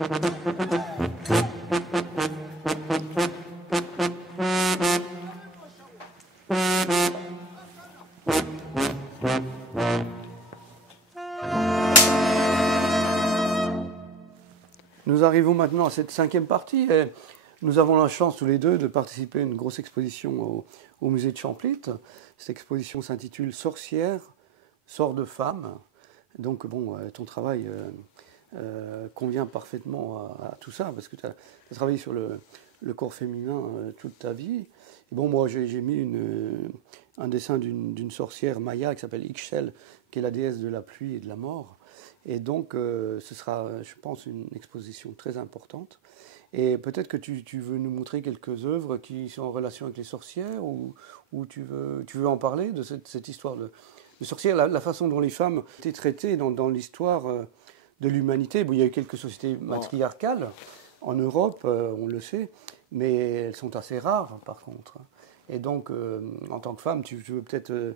Nous arrivons maintenant à cette cinquième partie. Et nous avons la chance tous les deux de participer à une grosse exposition au musée de Champlitte. Cette exposition s'intitule Sorcières, sort de femmes. Donc bon, ton travail convient parfaitement à tout ça, parce que tu as travaillé sur le corps féminin toute ta vie. Et bon, moi j'ai mis un dessin d'une sorcière maya qui s'appelle Ixchel, qui est la déesse de la pluie et de la mort. Et donc, ce sera, je pense, une exposition très importante. Et peut-être que tu veux nous montrer quelques œuvres qui sont en relation avec les sorcières, ou tu veux en parler de cette histoire de sorcières, la façon dont les femmes étaient traitées dans l'histoire de l'humanité. Bon, il y a eu quelques sociétés matriarcales en Europe, on le sait, mais elles sont assez rares, par contre. Et donc, en tant que femme, tu veux peut-être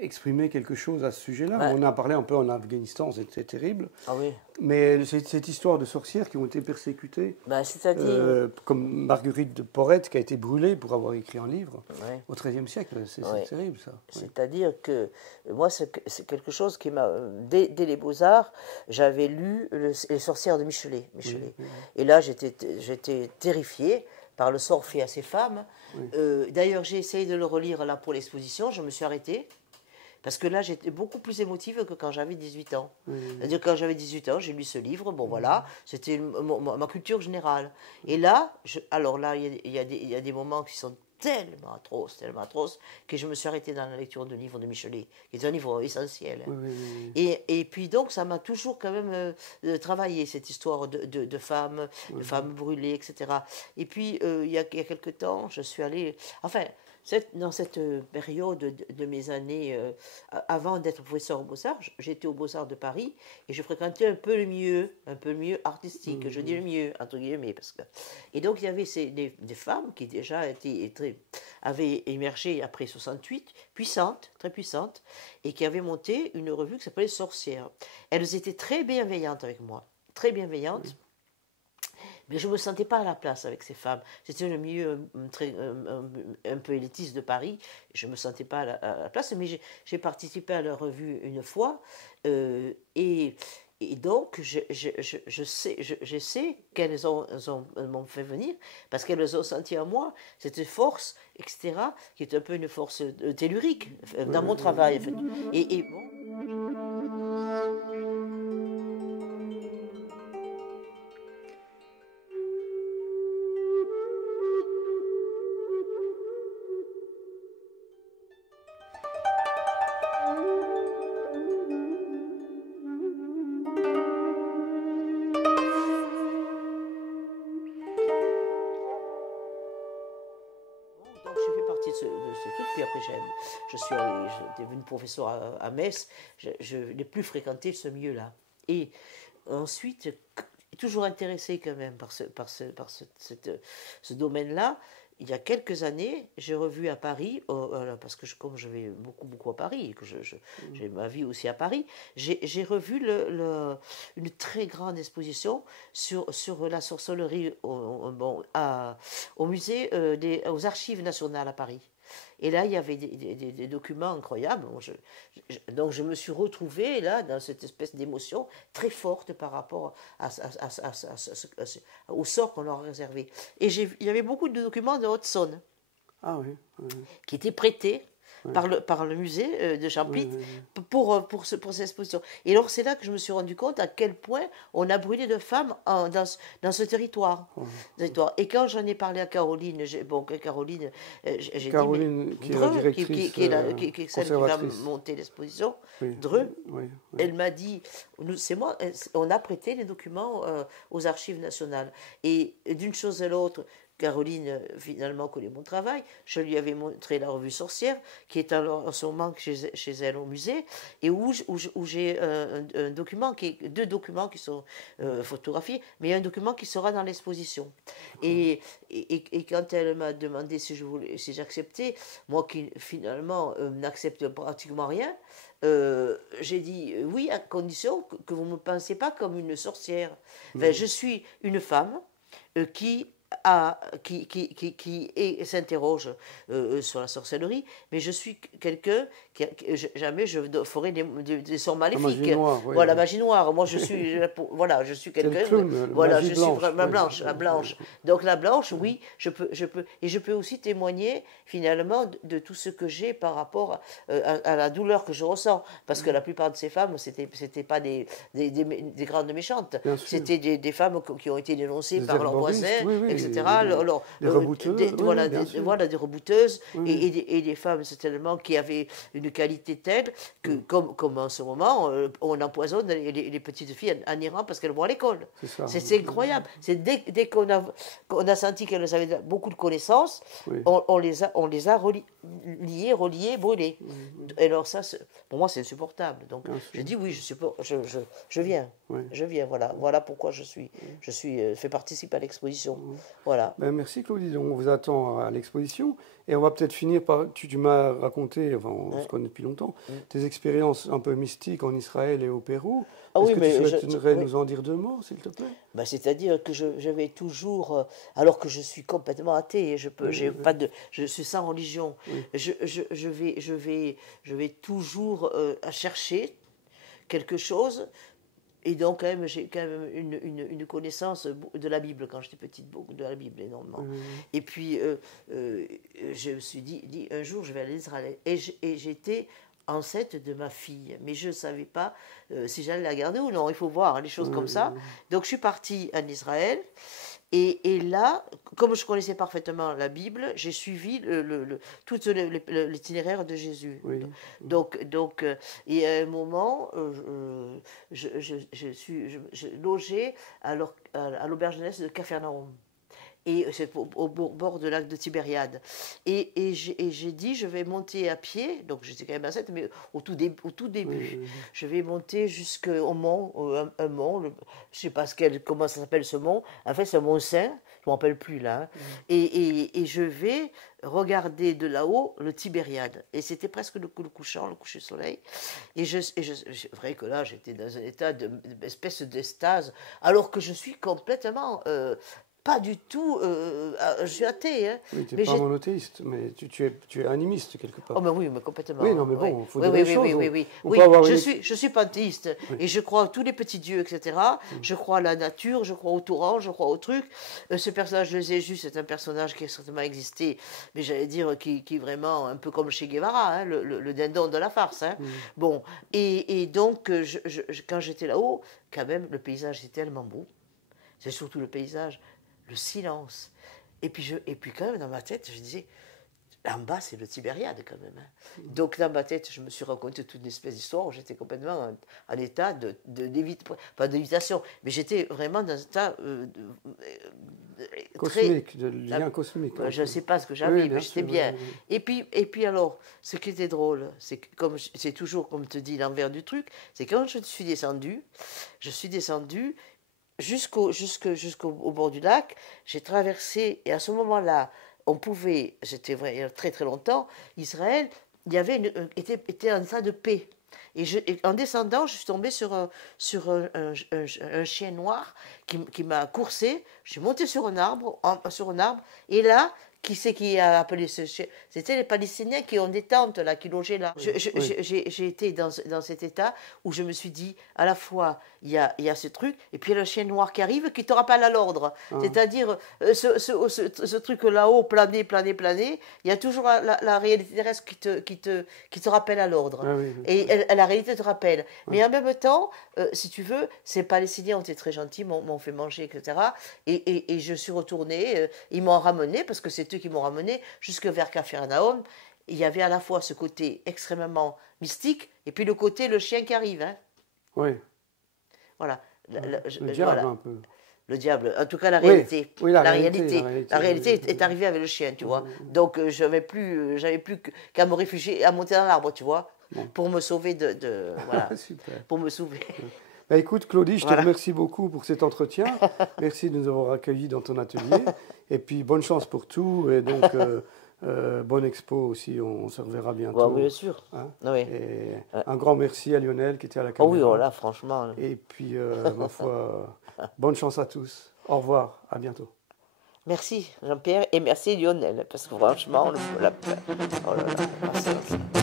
exprimer quelque chose à ce sujet-là. Ouais. On a parlé un peu en Afghanistan, c'était terrible. Ah oui. Mais cette histoire de sorcières qui ont été persécutées, C'est-à-dire... comme Marguerite de Porrette qui a été brûlée pour avoir écrit un livre Ouais. au XIIIe siècle, c'est terrible ça. C'est-à-dire que moi, c'est quelque chose qui m'a... Dès les Beaux-Arts, j'avais lu Les sorcières de Michelet. Et là, j'étais terrifiée par le sort fait à ces femmes. D'ailleurs, j'ai essayé de le relire là pour l'exposition, je me suis arrêtée. Parce que là, j'étais beaucoup plus émotive que quand j'avais 18 ans. C'est-à-dire que quand j'avais 18 ans, j'ai lu ce livre, bon voilà, c'était ma culture générale. Et là, alors là, il y a des moments qui sont tellement atroces, que je me suis arrêtée dans la lecture de livre de Michelet, qui est un livre essentiel. Et puis donc, ça m'a toujours quand même travaillé, cette histoire de femmes, de femmes brûlées, etc. Et puis, il y a quelque temps, je suis allée... Enfin... Dans cette période de mes années, avant d'être professeur aux Beaux-Arts, j'étais aux Beaux-Arts de Paris et je fréquentais un peu le milieu artistique, je dis le mieux, entre guillemets. Et donc il y avait des femmes qui déjà avaient émergé après 68, très puissantes, et qui avaient monté une revue qui s'appelait Sorcières. Elles étaient très bienveillantes avec moi, très bienveillantes. Mais je ne me sentais pas à la place avec ces femmes. C'était un milieu un peu élitiste de Paris. Je ne me sentais pas à la place, mais j'ai participé à leur revue une fois. Et donc, je sais qu'elles m'ont fait venir, parce qu'elles ont senti en moi cette force, etc., qui est un peu une force tellurique dans mon travail. En fait. Et bon... Donc j'ai fait partie de ce truc, puis après j'étais devenue professeur à Metz, je n'ai plus fréquenté ce milieu-là. Et ensuite, toujours intéressé quand même par ce domaine-là, il y a quelques années, j'ai revu à Paris, parce que comme je vais beaucoup à Paris, et que j'ai ma vie aussi à Paris, j'ai revu une très grande exposition sur la sorcellerie au musée, aux Archives nationales à Paris. Et là, il y avait des documents incroyables. Donc, je me suis retrouvée là dans cette espèce d'émotion très forte par rapport au sort qu'on leur a réservé. Et il y avait beaucoup de documents de Haute-Saône qui étaient prêtés par le musée de Champlitte pour cette exposition. Et alors, c'est là que je me suis rendu compte à quel point on a brûlé de femmes dans ce territoire. Et quand j'en ai parlé à Caroline, Caroline, qui est la directrice, qui est celle qui va monter l'exposition, Dreux, elle m'a dit, c'est moi, on a prêté les documents aux Archives nationales. Et d'une chose à l'autre, Caroline, finalement, connaît mon travail. Je lui avais montré la revue Sorcière, qui est en ce moment chez elle au musée, et où j'ai deux documents qui sont photographiés, mais un document qui sera dans l'exposition. Et quand elle m'a demandé si j'acceptais, moi qui finalement n'accepte pratiquement rien, j'ai dit oui, à condition que vous ne me pensez pas comme une sorcière. Enfin, je suis une femme qui s'interroge sur la sorcellerie, mais je suis quelqu'un jamais je ferai des sorts maléfiques. La magie noire, oui, voilà, oui. magie noire. Moi, je suis, voilà, je suis quelqu'un. Voilà, je suis la blanche, la blanche. Donc la blanche, oui, je peux, et je peux aussi témoigner finalement de tout ce que j'ai par rapport à la douleur que je ressens, parce que la plupart de ces femmes, c'était pas des grandes méchantes, c'était des femmes qui ont été dénoncées par leurs voisins, etc. Des rebouteuses, voilà, des rebouteuses, oui. et des femmes certainement qui avaient une qualité telle que, comme en ce moment, on empoisonne les petites filles en Iran parce qu'elles vont à l'école. C'est incroyable. C'est dès qu'on a senti qu'elles avaient beaucoup de connaissances, on les a reliées, brûlées. Et alors ça, pour moi, c'est insupportable. Donc je dis oui, je viens. Je viens, voilà pourquoi je fais participer à l'exposition. Voilà. Ben, merci Claudie, on vous attend à l'exposition et on va peut-être finir par, tu m'as raconté, enfin on se connaît depuis longtemps, tes expériences un peu mystiques en Israël et au Pérou. Est-ce que tu souhaiterais nous en dire 2 mots, s'il te plaît? Ben, c'est-à-dire que je vais toujours, alors que je suis complètement athée, je suis sans religion, je vais toujours chercher quelque chose. Et donc, j'ai quand même une connaissance de la Bible quand j'étais petite, beaucoup de la Bible, énormément. Et puis, je me suis dit, un jour, je vais aller à Israël. Et j'étais enceinte de ma fille, mais je ne savais pas si j'allais la garder ou non. Il faut voir les choses comme ça. Donc, je suis partie en Israël. Et là, comme je connaissais parfaitement la Bible, j'ai suivi tout l'itinéraire de Jésus. Donc, et à un moment, je logeais à l'auberge jeunesse de Capharnaüm. Et c'est au bord du lac de Tibériade. Et j'ai dit, je vais monter à pied, donc j'étais quand même enceinte, mais au tout début. Je vais monter jusqu'au mont, un mont, je ne sais pas comment ça s'appelle ce mont, en fait c'est un mont Saint, je ne me rappelle plus là, et je vais regarder de là-haut le Tibériade. Et c'était presque le coucher de soleil. Et c'est vrai que là, j'étais dans un état d'espèce d'extase, alors que je suis complètement... pas du tout, je suis athée. Hein. Oui, tu n'es pas monothéiste, mais tu es animiste quelque part. Oh, mais oui, mais complètement. Oui, non, mais bon, il faut dire les choses. Oui, je suis panthéiste, et je crois à tous les petits dieux, etc. Je crois à la nature, je crois au torrent, je crois au truc. Ce personnage de Jésus, c'est un personnage qui a certainement existé, mais j'allais dire qui est vraiment un peu comme Che Guevara, hein, le dindon de la farce. Hein. Bon, et donc, quand j'étais là-haut, quand même, le paysage est tellement beau. C'est surtout le paysage. Le silence. Et puis quand même, dans ma tête, je disais, en bas, c'est le Tibériade quand même. Hein. Donc, dans ma tête, je me suis raconté toute une espèce d'histoire où j'étais complètement en état pas d'évitation, mais j'étais vraiment dans un état cosmique, de lien cosmique. Je ne sais pas ce que j'avais, mais j'étais bien. Et puis alors, ce qui était drôle, c'est toujours, comme te dis, l'envers du truc, c'est quand je suis descendue, jusqu'au bord du lac, j'ai traversé, et à ce moment-là, on pouvait, c'était vrai, il y a très très longtemps, Israël, était en état de paix. Et en descendant, je suis tombée sur un chien noir qui m'a coursé. Je suis montée sur un arbre, et là, qui c'est qui a appelé ce chien? C'était les Palestiniens qui ont des tentes là, qui logeaient là. J'ai été dans cet état où je me suis dit, à la fois, il y a ce truc, et puis il y a le chien noir qui arrive, qui te rappelle à l'ordre. C'est-à-dire, ce truc là-haut, planer, il y a toujours la réalité terrestre qui te rappelle à l'ordre. Et la réalité te rappelle. Mais en même temps, si tu veux, ces Palestiniens ont été très gentils, m'ont fait manger, etc. Et je suis retournée, ils m'ont ramené, parce que c'est eux qui m'ont ramené jusque vers Capharnaüm. Il y avait à la fois ce côté extrêmement mystique et puis le chien qui arrive. Hein. Oui. Voilà. Le diable un peu. Le diable, en tout cas la réalité. Oui, la réalité est arrivée avec le chien, tu vois. Donc j'avais plus qu'à me réfugier, à monter dans l'arbre, tu vois, pour me sauver voilà. Super. Pour me sauver. Bah, écoute Claudie, je te remercie beaucoup pour cet entretien. Merci de nous avoir accueillis dans ton atelier. Et puis bonne chance pour tout. Et donc Bonne expo aussi, on se reverra bientôt. Bah, bien sûr. Hein. Oui. Et un grand merci à Lionel qui était à la Oh caméra. oui, voilà, franchement. Et puis, ma foi, bonne chance à tous. Au revoir, à bientôt. Merci Jean-Pierre et merci Lionel, parce que franchement, oh là là, merci.